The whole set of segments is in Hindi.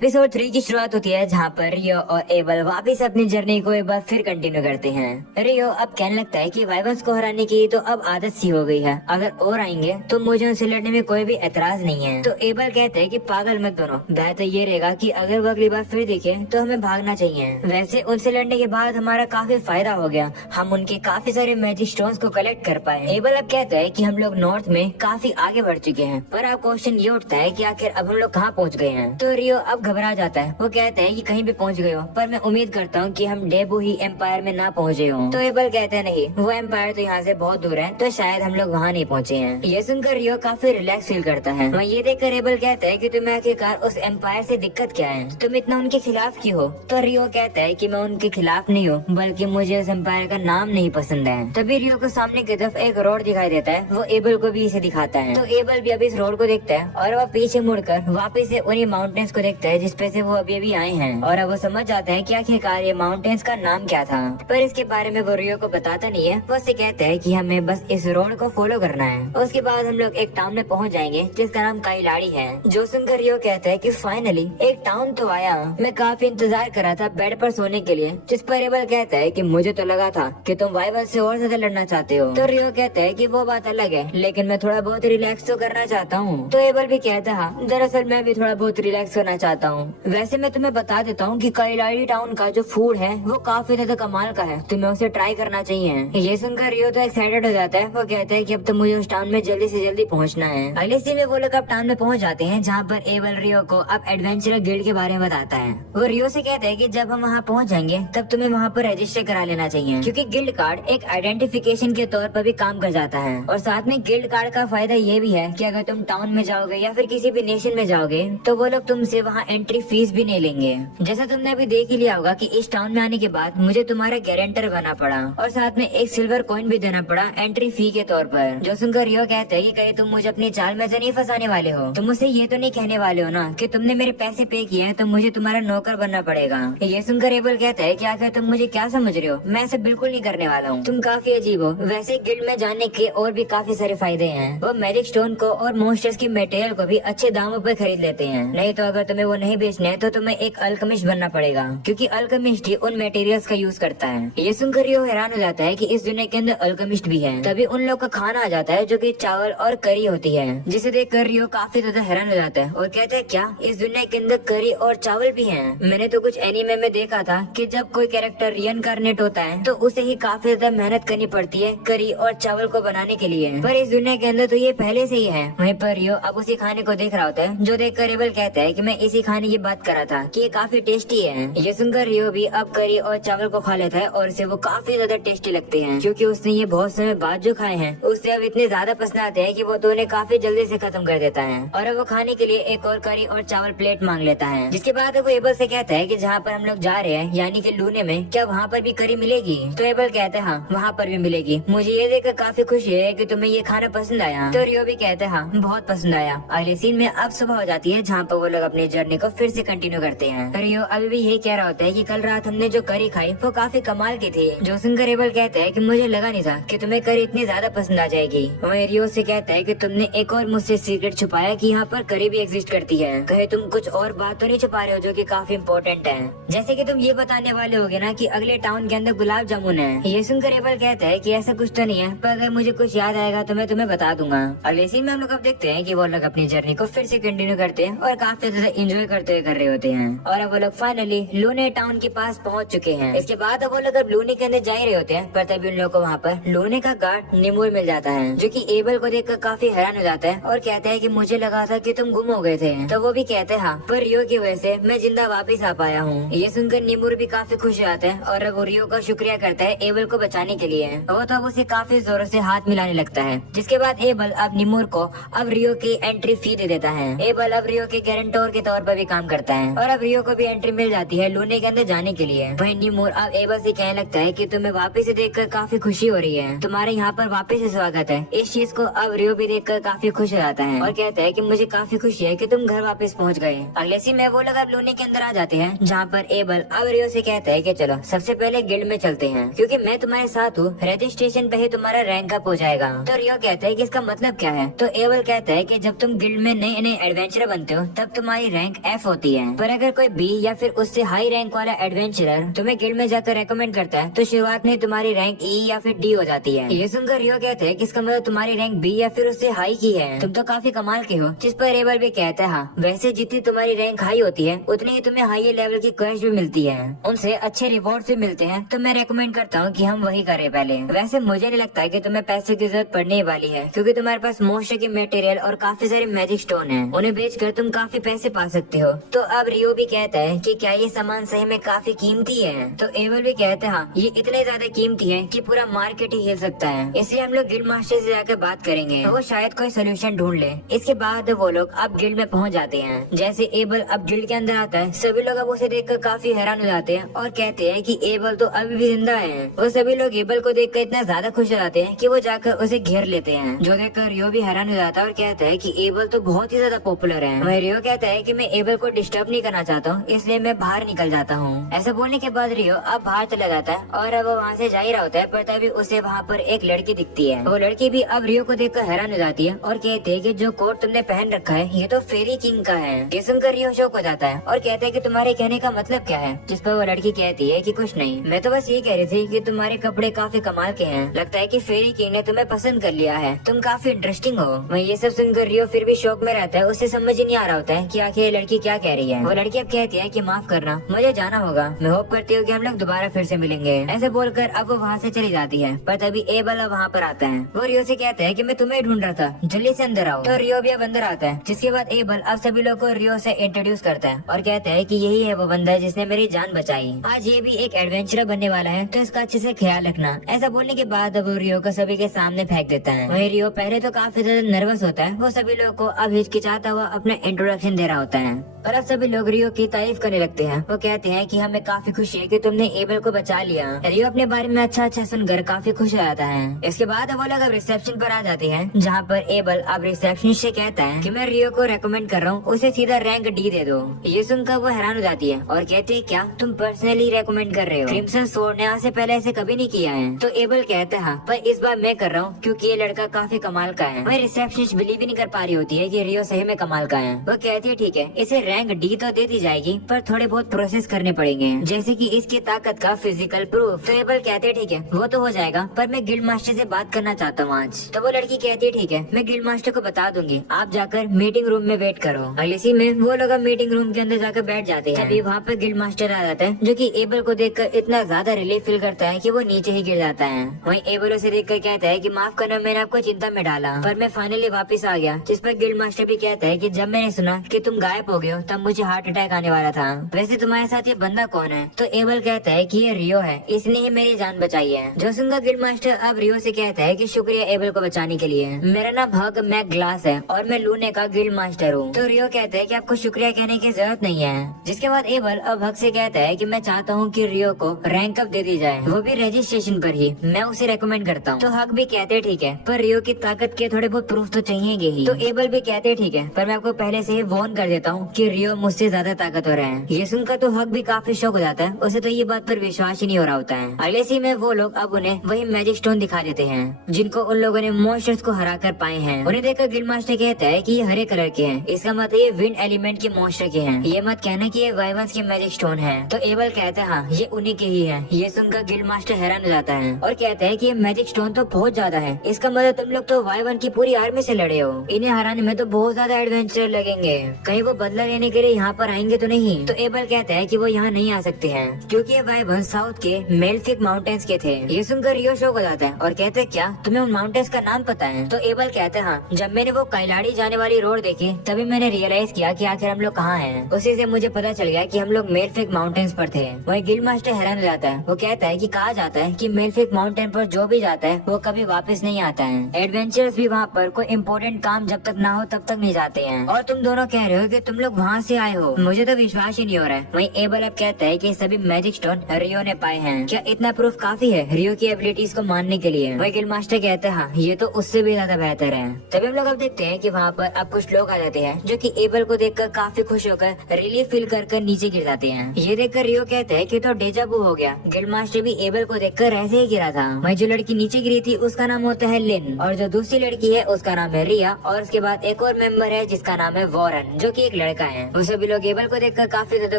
एपिसोड 3 की शुरुआत होती है जहाँ पर रियो और एबल वापिस अपनी जर्नी को एक बार फिर कंटिन्यू करते हैं। रियो अब कहने लगता है कि वाइवर्स को हराने की तो अब आदत सी हो गई है, अगर और आएंगे तो मुझे उनसे लड़ने में कोई भी एतराज नहीं है। तो एबल कहते हैं कि पागल मत बनो, बेहतर ये रहेगा कि अगर वो अगली बार फिर दिखे तो हमें भागना चाहिए। वैसे उनसे लड़ने के बाद हमारा काफी फायदा हो गया, हम उनके काफी सारे मैजिक स्टोन्स को कलेक्ट कर पाए। एबल अब कहता है कि हम लोग नॉर्थ में काफी आगे बढ़ चुके हैं, पर अब क्वेश्चन ये उठता है कि आखिर अब हम लोग कहाँ पहुँच गए हैं। तो रियो अब घबरा जाता है, वो कहते हैं कि कहीं भी पहुंच गए हो, पर मैं उम्मीद करता हूँ कि हम डेबू ही एम्पायर में ना पहुँचे हों। तो एबल कहते हैं नहीं, वो एम्पायर तो यहाँ से बहुत दूर है, तो शायद हम लोग वहाँ नहीं पहुँचे हैं। ये सुनकर रियो काफी रिलैक्स फील करता है। वहीं ये देखकर एबल कहता है कि तुम्हें आखिरकार उस एम्पायर से दिक्कत क्या है, तुम इतना उनके खिलाफ क्यों हो। तो रियो कहता है कि मैं उनके खिलाफ नहीं हूँ, बल्कि मुझे उस एम्पायर का नाम नहीं पसंद है। तभी रियो को सामने की तरफ एक रोड दिखाई देता है, वो एबल को भी इसे दिखाता है। तो एबल भी अभी इस रोड को देखता है और वह पीछे मुड़कर वापिस से उन्हीं माउंटेन्स को देखता है जिसपे से वो अभी आए हैं, और अब वो समझ जाता है कि आखिरकार ये माउंटेन्स का नाम क्या था। पर इसके बारे में वो रियो को बताता नहीं है, वो उससे कहता है कि हमें बस इस रोड को फॉलो करना है। उसके बाद हम लोग एक टाउन में पहुंच जाएंगे जिसका नाम काइलाड़ी है। जो सुनकर रियो कहता है कि फाइनली एक टाउन तो आया, मैं काफी इंतजार कर रहा था बेड पर सोने के लिए। जिस पर एबल कहता है कि मुझे तो लगा था कि तुम वाइवर से और ज्यादा लड़ना चाहते हो। तो रियो कहता है कि वो बात अलग है, लेकिन मैं थोड़ा बहुत रिलैक्स तो करना चाहता हूँ। तो एबल भी कहता है दरअसल मैं भी थोड़ा बहुत रिलैक्स करना चाहता हूँ। वैसे मैं तुम्हें बता देता हूँ कि काइलाड़ी टाउन का जो फूड है वो काफी ज्यादा कमाल का है, तुम्हें उसे ट्राई करना चाहिए। ये सुनकर रियो तो एक्साइटेड हो जाता है, वो कहता है कि अब तो मुझे उस टाउन में जल्दी से जल्दी पहुँचना है। अगले सीन में वो लोग अब टाउन में पहुँच जाते हैं जहाँ पर एबल रियो को अब एडवेंचरर गिल्ड के बारे में बताता है। वो रियो से कहता है कि जब हम वहाँ पहुँच जाएंगे तब तुम्हें वहाँ पर रजिस्टर करा लेना चाहिए, क्योंकि गिल्ड कार्ड एक आइडेंटिफिकेशन के तौर पर भी काम कर जाता है। और साथ में गिल्ड कार्ड का फायदा ये भी है कि अगर तुम टाउन में जाओगे या फिर किसी भी नेशन में जाओगे तो वो लोग तुमसे वहाँ एंट्री फीस भी नहीं लेंगे। जैसा तुमने अभी देख ही लिया होगा कि इस टाउन में आने के बाद मुझे तुम्हारा गारंटर बना पड़ा और साथ में एक सिल्वर कॉइन भी देना पड़ा एंट्री फी के तौर पर। जो सुनकर रियो कहता है कि कहीं तुम मुझे अपनी चाल में तो नहीं फंसाने वाले हो, तुम मुझसे ये तो नहीं कहने वाले हो ना कि तुमने मेरे पैसे पे किए हैं तो मुझे तुम्हारा नौकर बनना पड़ेगा। ये सुनकर एबल कहता है कि आखिर तुम मुझे क्या समझ रहे हो, मैं ऐसा बिल्कुल नहीं करने वाला हूँ, तुम काफी अजीब हो। वैसे गिल्ड में जाने के और भी काफी सारे फायदे हैं, वो मैजिक स्टोन को और मॉन्स्टर्स की मटेरियल को भी अच्छे दामों पर खरीद लेते हैं। नहीं तो अगर तुम्हें वो नहीं बेचने हैं तो तुम्हें एक अल्केमिस्ट बनना पड़ेगा, क्योंकि अल्केमिस्ट ही उन मटेरियल्स का यूज करता है। ये सुनकर रियो हैरान हो जाता है कि इस दुनिया के अंदर अल्केमिस्ट भी है। तभी उन लोग का खाना आ जाता है जो कि चावल और करी होती है, जिसे देखकर रियो काफी ज्यादा हैरान हो जाता है और कहता है क्या इस दुनिया के अंदर करी और चावल भी है। मैंने तो कुछ एनीमे में देखा था कि जब कोई कैरेक्टर रिइनकार्नेट होता है तो उसे ही काफी ज्यादा मेहनत करनी पड़ती है करी और चावल को बनाने के लिए, पर इस दुनिया के अंदर तो ये पहले से ही है। वहीं पर रियो अब उसी खाने को देख रहा होता है, जो देखकर एबल कहता है कि मैं इसी खाने की बात कर रहा था कि ये काफी टेस्टी है। ये सुनकर रियो भी अब करी और चावल को खा लेता है और उसे वो काफी ज्यादा टेस्टी लगते हैं, क्योंकि उसने ये बहुत समय बाद जो खाए हैं उससे अब इतने ज्यादा पसंद आते हैं कि वो तो उन्हें काफी जल्दी से खत्म कर देता है। और अब वो खाने के लिए एक और करी और चावल प्लेट मांग लेता है, जिसके बाद वो एबल से कहता है कि जहाँ पर हम लोग जा रहे हैं यानी कि लूने में, क्या वहाँ पर भी करी मिलेगी। तो एबल कहता है हाँ वहाँ पर भी मिलेगी, मुझे ये देखकर काफी खुशी है कि तुम्हें ये खाना पसंद आया। तो रियो भी कहते हैं हाँ बहुत पसंद आया। अगले सीन में अब सुबह हो जाती है जहाँ पर वो लोग अपनी जर्नी को फिर से कंटिन्यू करते हैं। रियो अभी भी यही कह रहा होता है कि कल रात हमने जो करी खाई वो काफी कमाल की थी। जो सुनकर एबल कहते हैं कि मुझे लगा नहीं था कि तुम्हें करी इतनी ज्यादा पसंद आ जाएगी। वहीं रियो से कहता है कि तुमने एक और मुझसे सीक्रेट छुपाया कि यहाँ पर करी भी एग्जिस्ट करती है, कहे तुम कुछ और बात तो नहीं छुपा रहे हो जो कि काफी इम्पोर्टेंट है, जैसे कि तुम ये बताने वाले होगे ना कि अगले टाउन के अंदर गुलाब जामुन है। ये सुनकर एबल कहता है कि ऐसा कुछ तो नहीं है, पर अगर मुझे कुछ याद आएगा तो मैं तुम्हें बता दूंगा। अगले सीन में हम लोग अब देखते हैं कि वो लोग अपनी जर्नी को फिर से कंटिन्यू करते हैं और काफी ज्यादा एंजॉय करते हुए कर रहे होते हैं। और अब वो लोग फाइनली लूने टाउन के पास पहुंच चुके हैं। इसके बाद अब वो लोग अब लूने के अंदर जा ही रहे होते हैं, पर तभी उन लोगों को वहाँ पर लूने का गार्ड निमूर मिल जाता है, जो कि एबल को देखकर काफी हैरान हो जाता है और कहता है कि मुझे लगा था कि तुम गुम हो गए थे। तो वो भी कहते हैं हाँ, पर रियो की वजह से मैं जिंदा वापस आ पाया हूँ। ये सुनकर निमूर भी काफी खुश हो जाता है और अब वो रियो का शुक्रिया करता है एबल को बचाने के लिए। वो तो अब उसे काफी जोरों से हाथ मिलाने लगता है, जिसके बाद एबल अब निमूर को अब रियो की एंट्री फी दे देता है। एबल अब रियो के गारंटर के तौर पर भी काम करता है और अब रियो को भी एंट्री मिल जाती है लूने के अंदर जाने के लिए। वहीं निमूर अब एबल से कहने लगता है कि तुम्हें वापस से देखकर काफी खुशी हो रही है, तुम्हारे यहाँ पर वापस से स्वागत है। इस चीज को अब रियो भी देखकर काफी खुश हो जाता है और कहता है कि मुझे काफी खुशी है कि तुम घर वापस पहुँच गए। अगले सीन में वो लोग अब लूने के अंदर आ जाते हैं, जहाँ पर एबल अब रियो से कहता है कि चलो सबसे पहले गिल्ड में चलते हैं, क्योंकि मैं तुम्हारे साथ हूँ, रजिस्ट्रेशन पे ही तुम्हारा रैंक अप हो जाएगा। तो रियो कहता है कि इसका मतलब क्या है। तो एबल कहता है कि जब तुम गिल्ड में नए नए एडवेंचरर बनते हो तब तुम्हारी रैंक F होती है, पर अगर कोई B या फिर उससे हाई रैंक वाला एडवेंचरर तुम्हें गिल्ड में जाकर रेकमेंड करता है तो शुरुआत में तुम्हारी रैंक E या फिर D हो जाती है। ये सुनकर रियो कहते हैं कि इसका मतलब तुम्हारी रैंक B या फिर उससे हाई की है, तुम तो काफी कमाल के हो। जिस पर एबल भी कहता है हाँ, वैसे जितनी तुम्हारी रैंक हाई होती है उतनी ही तुम्हें हाई लेवल की क्वेस्ट भी मिलती है, उनसे अच्छे रिवॉर्ड भी मिलते हैं, तो मैं रेकमेंड करता हूँ कि हम वही करें पहले। वैसे मुझे नहीं लगता है कि तुम्हें पैसे की जरूरत पड़ने वाली है, क्योंकि तुम्हारे पास मोस्ट के मटेरियल और काफी सारे मैजिक स्टोन है, उन्हें बेचकर तुम काफी पैसे पा सकते हो। तो अब रियो भी कहता है कि क्या ये सामान सही में काफी कीमती है? तो एबल भी कहता है हाँ, ये इतने ज्यादा कीमती है कि पूरा मार्केट ही हिल सकता है, इसलिए हम लोग गिल्ड मास्टर से जाकर बात करेंगे, तो वो शायद कोई सोल्यूशन ढूंढ ले। इसके बाद वो लोग अब गिल्ड में पहुंच जाते हैं। जैसे एबल अब गिल्ड के अंदर आता है, सभी लोग अब उसे देखकर काफी हैरान हो जाते हैं और कहते हैं कि एबल तो अभी भी जिंदा है। वो सभी लोग एबल को देखकर इतना ज्यादा खुश हो जाते हैं कि वो जाकर उसे घेर लेते हैं, जो देखकर रियो भी हैरान हो जाता है और कहता है कि एबल तो बहुत ही ज्यादा पॉपुलर है। वही रियो कहता है कि मैं एबल को डिस्टर्ब नहीं करना चाहता हूँ, इसलिए मैं बाहर निकल जाता हूँ। ऐसा बोलने के बाद रियो अब बाहर चला जाता है और अब वो वहाँ से जा ही रहा होता है, पर तभी उसे वहाँ पर एक लड़की दिखती है। वो लड़की भी अब रियो को देखकर हैरान हो जाती है और कहती है कि जो कोट तुमने पहन रखा है ये तो फेरी किंग का है। ये सुनकर रियो शॉक हो जाता है और कहता है कि तुम्हारे कहने का मतलब क्या है? जिस पर वो लड़की कहती है कि कुछ नहीं, मैं तो बस ये कह रही थी कि तुम्हारे कपड़े काफी कमाल के हैं, लगता है कि फेरी किंग ने तुम्हें पसंद कर लिया है, तुम काफी इंटरेस्टिंग हो। वही ये सब सुनकर रियो फिर भी शौक में रहता है, उसे समझ ही नहीं आ रहा होता है कि आखिर ये लड़की क्या कह रही है। वो लड़की अब कहती है कि माफ करना, मुझे जाना होगा, मैं होप करती हूँ कि हम लोग दोबारा फिर से मिलेंगे। ऐसे बोलकर अब वो वहाँ से चली जाती है, पर तभी एबल वहाँ पर आता है। वो रियो से कहता है कि मैं तुम्हें ढूंढ रहा था, जल्दी से अंदर आओ। तो रियो भी अब अंदर आता है, जिसके बाद एबल अब सभी लोग को रियो से इंट्रोड्यूस करता है और कहता है कि यही है वो बंदा जिसने मेरी जान बचाई, आज ये भी एक एडवेंचरर बनने वाला है, तो इसका अच्छे से ख्याल रखना। ऐसा बोलने के बाद वो रियो को सभी के सामने फेंक देता है। वही रियो पहले तो काफी ज्यादा नर्वस होता है, वो सभी लोगों को अब हिचकिचाता हुआ अपना इंट्रोडक्शन दे रहा होता है, पर अब सभी लोग रियो की तारीफ करने लगते हैं। वो कहते हैं कि हमें काफी खुशी है कि तुमने एबल को बचा लिया। रियो अपने बारे में अच्छा सुनकर काफी खुश हो जाता है। इसके बाद वो लोग अब रिसेप्शन पर आ जाते हैं, जहाँ पर एबल अब रिसेप्शनिस्ट से कहता है कि मैं रियो को रेकमेंड कर रहा हूँ, उसे सीधा रैंक D दे दो। ये सुनकर वो हैरान हो जाती है और कहती है क्या तुम पर्सनली रेकमेंड कर रहे हो? क्रिम्सन स्वॉर्ड ने आज से पहले ऐसे कभी नहीं किया है। तो एबल कहता है हाँ, पर इस बार मैं कर रहा हूँ क्योंकि ये लड़का काफी कमाल का है। वही रिसेप्शनिस्ट बिलीव भी नहीं कर पा रही होती है कि रियो सही में कमाल का है। वो कहती है ठीक है, इसे रैंक D तो दे दी जाएगी, पर थोड़े बहुत प्रोसेस करने पड़ेंगे, जैसे कि इसकी ताकत का फिजिकल प्रूफ। तो एबल कहते हैं ठीक है, वो तो हो जाएगा, पर मैं गिल्ड मास्टर से बात करना चाहता हूँ आज। तो वो लड़की कहती है ठीक है, मैं गिल्ड मास्टर को बता दूंगी, आप जाकर मीटिंग रूम में वेट करो। और इसी में वो लोग मीटिंग रूम के अंदर जाकर बैठ जाते हैं। तभी वहाँ पर गिल्ड मास्टर आ जाता है, जो कि एबल को देखकर इतना ज्यादा रिलीफ फील करता है कि वो नीचे ही गिर जाता है। वहीं एबल उसे देखकर कहता है कि माफ करना, मैंने आपको चिंता में डाला, पर मैं फाइनली वापस आ गया। जिस पर गिल्ड मास्टर भी कहता है कि जब मैंने सुना कि तुम गायब हो गए हो तब मुझे हार्ट अटैक आने वाला था। वैसे तुम्हारे साथ ये बंदा कौन है? तो एबल कहता है कि ये रियो है, इसने ही मेरी जान बचाई है। जो सुनकर गिल्ड मास्टर अब रियो से कहता है कि शुक्रिया एबल को बचाने के लिए, मेरा नाम हग मैक ग्लास है और मैं लूने का गिल्ड मास्टर हूँ। तो रियो कहता है कि आपको शुक्रिया कहने की जरूरत नहीं है। जिसके बाद एबल अब हग से कहता है कि मैं चाहता हूँ कि रियो को रैंक अप दे दी जाए, वो भी रजिस्ट्रेशन पर ही, मैं उसे रेकमेंड करता हूँ। तो हग भी कहते हैं ठीक है, पर रियो की ताकत के थोड़े बहुत प्रूफ तो चाहिए ही। तो एबल भी कहते हैं ठीक है, पर मैं आपको पहले से ही वार्न कर देता हूँ कि रियो मुझसे ज्यादा ताकतवर है। ये सुनकर तो हग भी काफी शौक हो जाता है, उसे तो ये बात पर विश्वास ही नहीं हो रहा होता है। अगले सीन में वो लोग अब उन्हें वही मैजिक स्टोन दिखा देते हैं जिनको उन लोगों ने मॉन्स्टर्स को हरा कर पाए हैं। उन्हें देखकर गिल्ड मास्टर कहता है कि ये हरे कलर के हैं, इसका मतलब ये विंड एलिमेंट के मॉन्स्टर के हैं, ये मत कहना कि ये वाइवर्स के मैजिक स्टोन है। तो एबल कहता है हाँ, ये उन्हीं के ही है। ये सुनकर गिल्ड मास्टर हैरान हो जाता है और कहता है कि ये मैजिक स्टोन तो बहुत ज्यादा है, इसका मतलब तुम लोग तो वाइवन की पूरी आर्मी से लड़े हो, इन्हें हराने में तो बहुत ज्यादा एडवेंचर लगेंगे, कहीं वो बदला लेने के लिए यहाँ पर आएंगे तो नहीं? तो एबल कहता है कि वो यहाँ नहीं आ सकते हैं क्योंकि ये वाइवन साउथ के मेल्फिक माउंटेन्स के थे। ये सुनकर रियो शौक हो जाता है और कहते हैं क्या तुम्हें उन माउंटेन्स का नाम पता है? तो एबल कहते हैं हाँ, जब मैंने वो कैलाड़ी जाने वाली रोड देखी तभी मैंने रियलाइज किया कि आखिर हम लोग कहाँ हैं। उसी से मुझे पता चल गया कि हम लोग मेल्फिक माउंटेन्स पर थे। वही गिल्ड मास्टर हैरान हो जाता है, वो कहता है कि कहा जाता है कि मेल्फिक माउंटेन पर जो भी जाता है वो कभी वापस नहीं आता है। एडवेंचर्स भी वहाँ पर कोई इम्पोर्टेंट काम जब तक ना हो तब तक नहीं जाते हैं, और तुम दोनों कह रहे हो कि तुम लोग वहाँ से आए हो, मुझे तो विश्वास ही नहीं हो रहा है। वहीं एबल अब कहता है कि सभी मैजिक स्टोन रियो ने पाए हैं, क्या इतना प्रूफ काफी है रियो की एबिलिटीज को मानने के लिए? वही गिल्ड मास्टर कहते हैं हाँ, ये तो उससे भी ज्यादा बेहतर है। तभी हम लोग अब देखते हैं कि वहाँ पर अब कुछ लोग आ जाते हैं जो कि एबल को देखकर काफी खुश होकर रिलीफ फील कर नीचे गिर जाते हैं। ये देखकर रियो कहते हैं कि तो डेजावू हो गया, गिल्ड मास्टर भी एबल को देखकर ऐसे ही गिरा था। वही जो लड़की नीचे गिरी थी उसका नाम होता है लिन, और जो दूसरी लड़की है उसका नाम है रिया, और उसके बाद एक और मेंबर है जिसका नाम है वॉरन, जो कि एक लड़का लड़का है। वो सभी लोग एबल को देखकर काफी ज्यादा